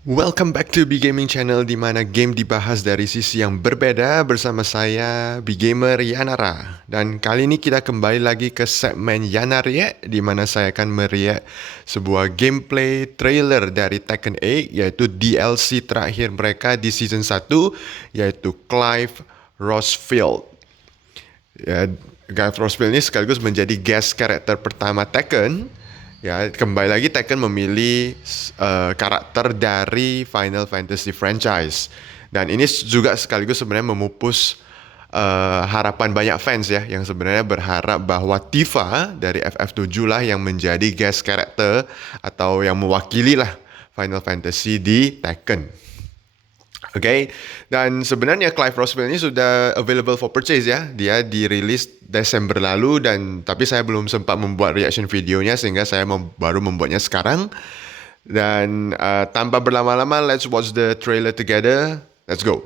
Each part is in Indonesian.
Welcome back to B-Gaming Channel di mana game dibahas dari sisi yang berbeda bersama saya B-Gamer Yanara. Dan kali ini kita kembali lagi ke segmen Yana React di mana saya akan mereact sebuah gameplay trailer dari Tekken 8 yaitu DLC terakhir mereka di season 1 yaitu Clive Rosfield. Ya, Clive Rosfield ini sekaligus menjadi guest karakter pertama Tekken. Ya, kembali lagi Tekken memilih karakter dari Final Fantasy franchise. Dan ini juga sekaligus sebenarnya memupus harapan banyak fans ya yang sebenarnya berharap bahwa Tifa dari FF7 lah yang menjadi guest karakter atau yang mewakili lah Final Fantasy di Tekken. Oke, dan sebenarnya Clive Roswell ini sudah available for purchase ya. Dia dirilis Desember lalu dan tapi saya belum sempat membuat reaction videonya sehingga saya baru membuatnya sekarang. Dan tanpa berlama-lama, let's watch the trailer together. Let's go.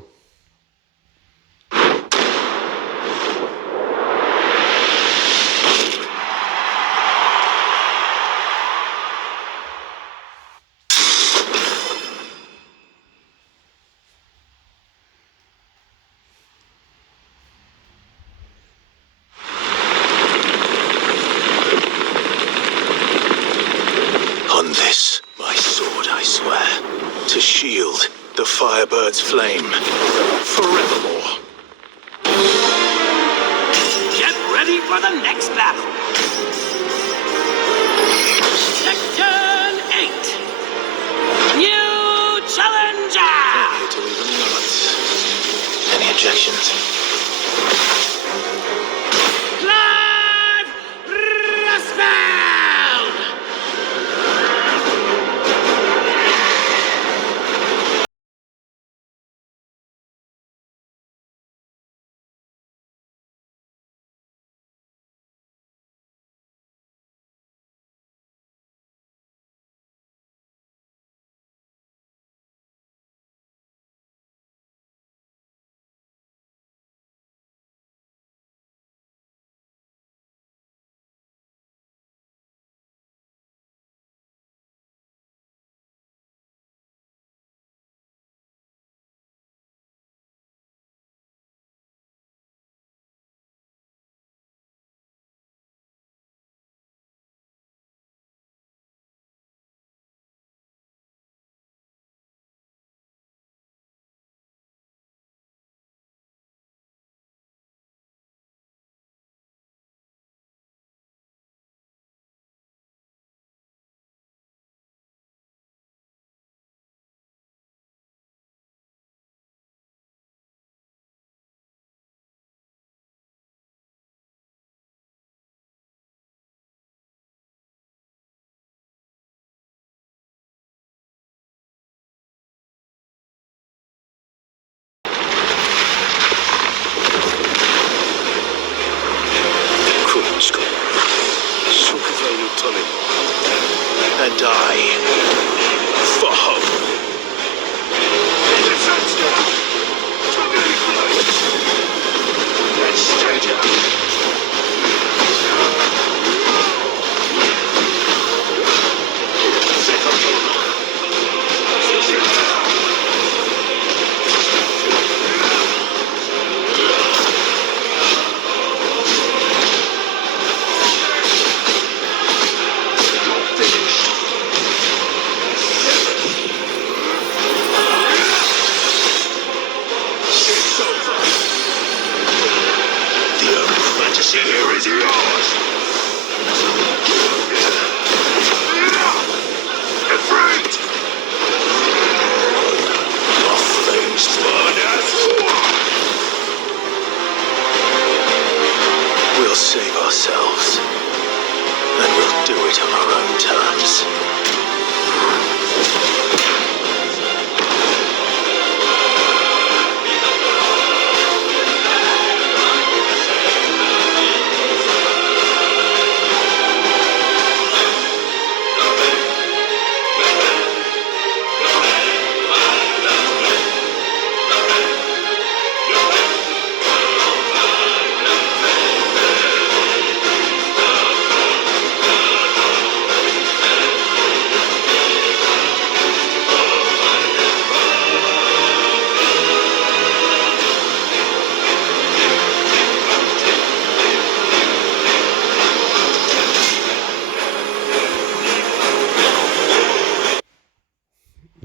On this, my sword I swear, to shield the Firebird's flame forevermore. Get ready for the next battle. Section 8. New challenger. Here to leave any odds. Any objections?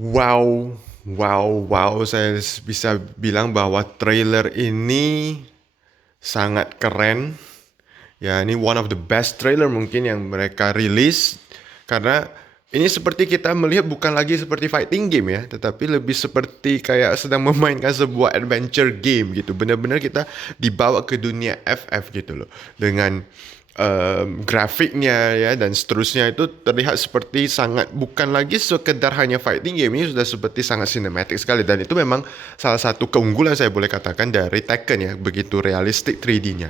Wow, wow, saya bisa bilang bahwa trailer ini sangat keren. Ya, ini one of the best trailer mungkin yang mereka rilis karena ini seperti kita melihat bukan lagi seperti fighting game ya, tetapi lebih seperti kayak sedang memainkan sebuah adventure game gitu. Benar-benar kita dibawa ke dunia FF gitu loh. Dengan grafiknya ya dan seterusnya itu terlihat seperti sangat bukan lagi sekedar hanya fighting game, ini sudah seperti sangat cinematic sekali dan itu memang salah satu keunggulan saya boleh katakan dari Tekken ya, begitu realistik 3D-nya.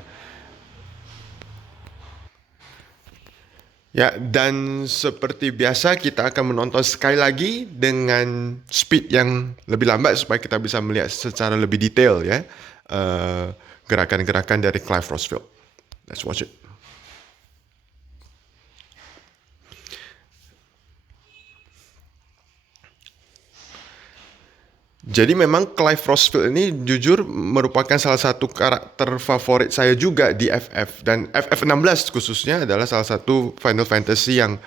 Ya, dan seperti biasa kita akan menonton sekali lagi dengan speed yang lebih lambat supaya kita bisa melihat secara lebih detail ya gerakan-gerakan dari Clive Rosfield. Let's watch it. Jadi memang Clive Rosfield ini jujur merupakan salah satu karakter favorit saya juga di FF dan FF16 khususnya adalah salah satu Final Fantasy yang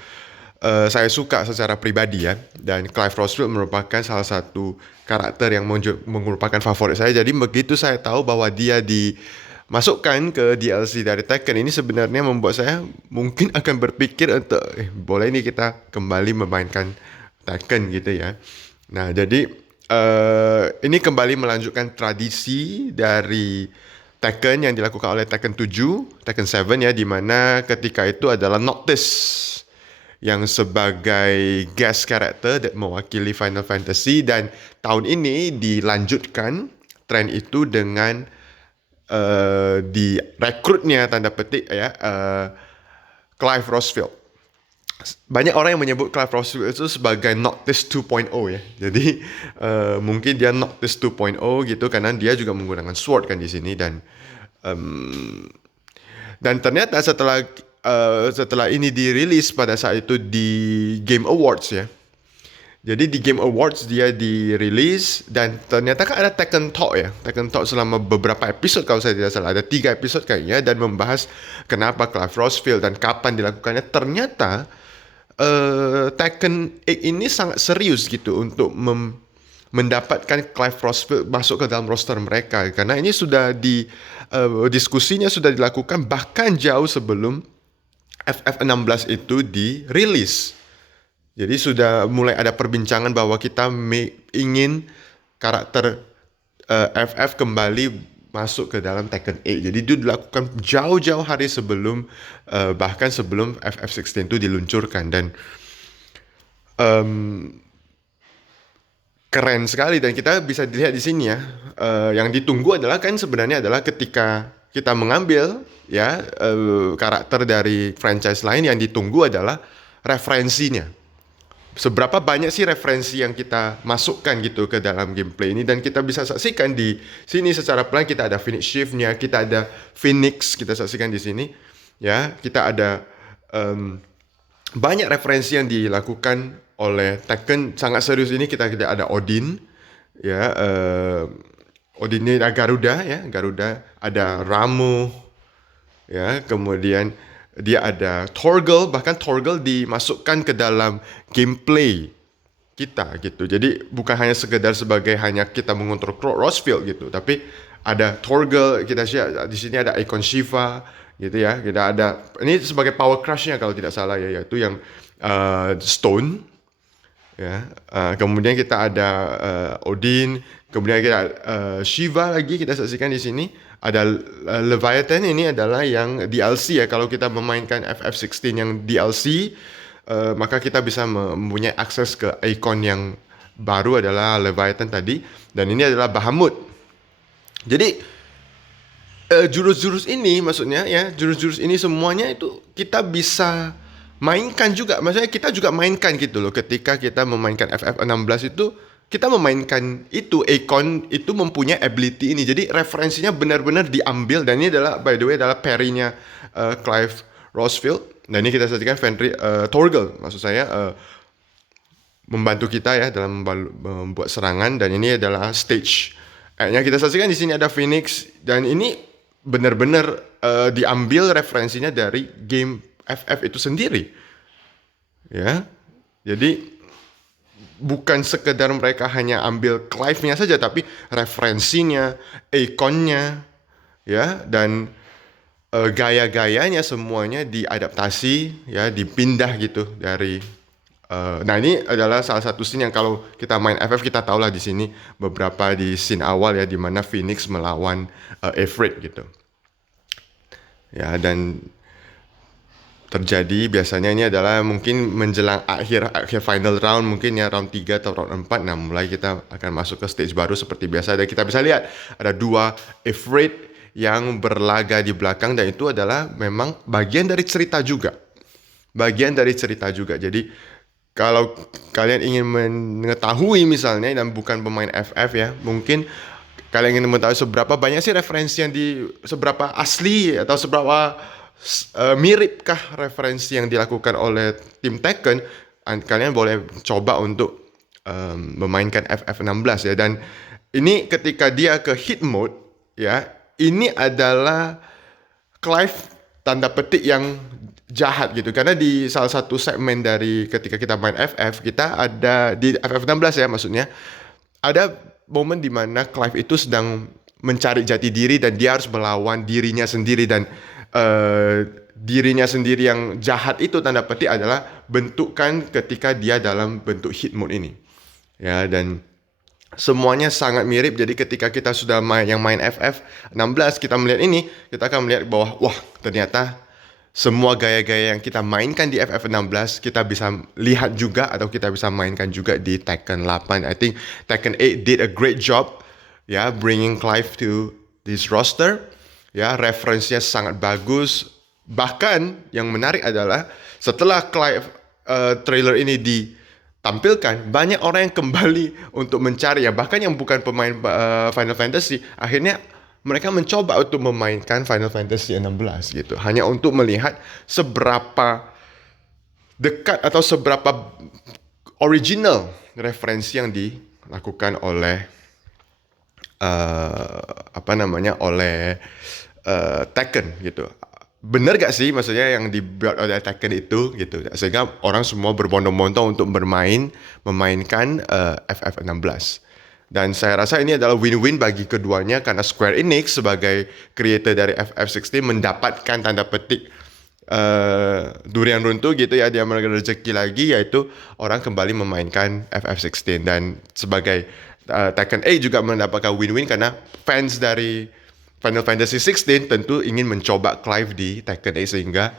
saya suka secara pribadi ya dan Clive Rosfield merupakan salah satu karakter yang merupakan favorit saya. Jadi begitu saya tahu bahwa dia dimasukkan ke DLC dari Tekken ini sebenarnya membuat saya mungkin akan berpikir untuk boleh nih kita kembali memainkan Tekken gitu ya. Nah, jadi ini kembali melanjutkan tradisi dari Tekken yang dilakukan oleh Tekken 7, Tekken 7 ya, di mana ketika itu adalah Noctis yang sebagai guest character dan mewakili Final Fantasy dan tahun ini dilanjutkan tren itu dengan direkrutnya tanda petik ya Clive Rosfield. Banyak orang yang menyebut Clive Rosfield itu sebagai Noctis 2.0 ya. Jadi mungkin dia Noctis 2.0 gitu karena dia juga menggunakan sword kan di sini dan ternyata setelah ini dirilis pada saat itu di Game Awards ya. Jadi di Game Awards dia dirilis dan ternyata kan ada Tekken Talk ya. Tekken Talk selama beberapa episode kalau saya tidak salah. Ada 3 episode kayaknya dan membahas kenapa Clive Rosfield dan kapan dilakukannya. Ternyata Tekken 8 ini sangat serius gitu untuk mendapatkan Clive Rosfield masuk ke dalam roster mereka. Karena ini sudah diskusinya sudah dilakukan bahkan jauh sebelum FF16 itu dirilis. Jadi sudah mulai ada perbincangan bahwa kita ingin karakter FF kembali masuk ke dalam Tekken 8. Jadi itu dilakukan jauh-jauh hari sebelum bahkan sebelum FF16 itu diluncurkan dan keren sekali dan kita bisa dilihat di sini ya. Yang ditunggu adalah kan sebenarnya adalah ketika kita mengambil ya karakter dari franchise lain yang ditunggu adalah referensinya. Seberapa banyak sih referensi yang kita masukkan gitu ke dalam gameplay ini dan kita bisa saksikan di sini secara pelan kita ada Phoenix Shift-nya, kita ada Phoenix kita saksikan di sini ya, kita ada banyak referensi yang dilakukan oleh Tekken sangat serius ini kita ada Odin ya Odin ini ada Garuda ya, Garuda ada Ramuh ya, kemudian dia ada Torgal, bahkan Torgal dimasukkan ke dalam gameplay kita gitu. Jadi bukan hanya sekedar sebagai hanya kita mengontrol Rosfield gitu, tapi ada Torgal, kita di sini ada Icon Shiva gitu ya. Kita ada ini sebagai power crush-nya kalau tidak salah ya, yaitu yang Stone ya. Kemudian kita ada Odin, kemudian kita Shiva lagi kita saksikan di sini. Ada Leviathan, ini adalah yang DLC ya. Kalau kita memainkan FF16 yang DLC, maka kita bisa mempunyai akses ke icon yang baru adalah Leviathan tadi. Dan ini adalah Bahamut. Jadi jurus-jurus ini maksudnya ya, jurus-jurus ini semuanya itu kita bisa mainkan juga. Maksudnya kita juga mainkan gitu loh. Ketika kita memainkan FF16 itu kita memainkan itu, Icon itu mempunyai ability ini. Jadi referensinya benar-benar diambil dan ini adalah by the way adalah parry-nya Clive Rosfield. Dan ini kita saksikan Torgal maksud saya membantu kita ya dalam membuat serangan dan ini adalah stage. Yang kita saksikan di sini ada Phoenix dan ini benar-benar diambil referensinya dari game FF itu sendiri. Ya. Jadi bukan sekedar mereka hanya ambil Clive-nya saja, tapi referensinya, ikonnya, ya, dan gaya-gayanya semuanya diadaptasi, ya, dipindah gitu dari. Nah, ini adalah salah satu scene yang kalau kita main FF kita tahulah di sini beberapa di scene awal ya, di mana Phoenix melawan Ifrit gitu. Ya, dan terjadi biasanya ini adalah mungkin menjelang akhir final round, mungkin ya round 3 atau round 4. Nah, mulai kita akan masuk ke stage baru seperti biasa, dan kita bisa lihat ada 2 Ifrit yang berlaga di belakang, dan itu adalah memang bagian dari cerita juga. Jadi kalau kalian ingin mengetahui misalnya, dan bukan pemain FF ya, mungkin kalian ingin mengetahui seberapa banyak sih referensi yang seberapa asli atau seberapa miripkah referensi yang dilakukan oleh tim Tekken, kalian boleh coba untuk memainkan FF16 ya. Dan ini ketika dia ke hit mode ya, ini adalah Clive tanda petik yang jahat gitu, karena di salah satu segmen dari ketika kita main FF, kita ada di FF16 ya, maksudnya ada momen di mana Clive itu sedang mencari jati diri dan dia harus melawan dirinya sendiri, dan dirinya sendiri yang jahat itu tanda petik adalah bentukan ketika dia dalam bentuk hit mode ini ya. Dan semuanya sangat mirip. Jadi ketika kita sudah main FF16, kita melihat ini, kita akan melihat bahwa wah, ternyata semua gaya-gaya yang kita mainkan di FF16 kita bisa lihat juga atau kita bisa mainkan juga di Tekken 8. I think Tekken 8 did a great job ya, bringing Clive to this roster ya. Referensinya sangat bagus. Bahkan yang menarik adalah setelah Clive trailer ini ditampilkan, banyak orang yang kembali untuk mencari ya, bahkan yang bukan pemain Final Fantasy, akhirnya mereka mencoba untuk memainkan Final Fantasy 16 gitu, hanya untuk melihat seberapa dekat atau seberapa original referensi yang dilakukan oleh oleh Tekken gitu. Bener gak sih maksudnya yang dibuat oleh Tekken itu gitu, sehingga orang semua berbondong-bondong untuk memainkan FF16. Dan saya rasa ini adalah win-win bagi keduanya, karena Square Enix sebagai creator dari FF16 mendapatkan tanda petik durian runtuh gitu ya, dia mendapatkan rezeki lagi, yaitu orang kembali memainkan FF16. Dan sebagai Tekken 8 juga mendapatkan win-win, karena fans dari Final Fantasy 16 tentu ingin mencoba Clive di Tekken 8, sehingga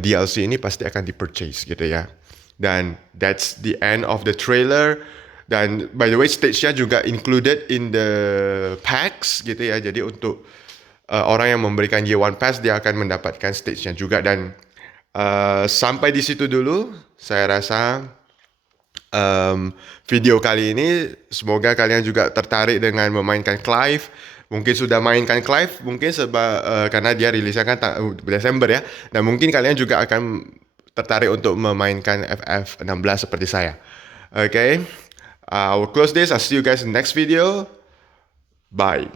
DLC ini pasti akan di-purchase gitu ya. Dan that's the end of the trailer. Dan by the way, stage-nya juga included in the packs gitu ya. Jadi untuk orang yang memberikan Y1 Pass, dia akan mendapatkan stage-nya juga. Dan sampai di situ dulu saya rasa video kali ini. Semoga kalian juga tertarik dengan memainkan Clive. Mungkin sudah mainkan Clive, mungkin karena dia rilisnya kan Desember ya. Dan mungkin kalian juga akan tertarik untuk memainkan FF16 seperti saya. Okay, I will close this. I'll see you guys in the next video. Bye.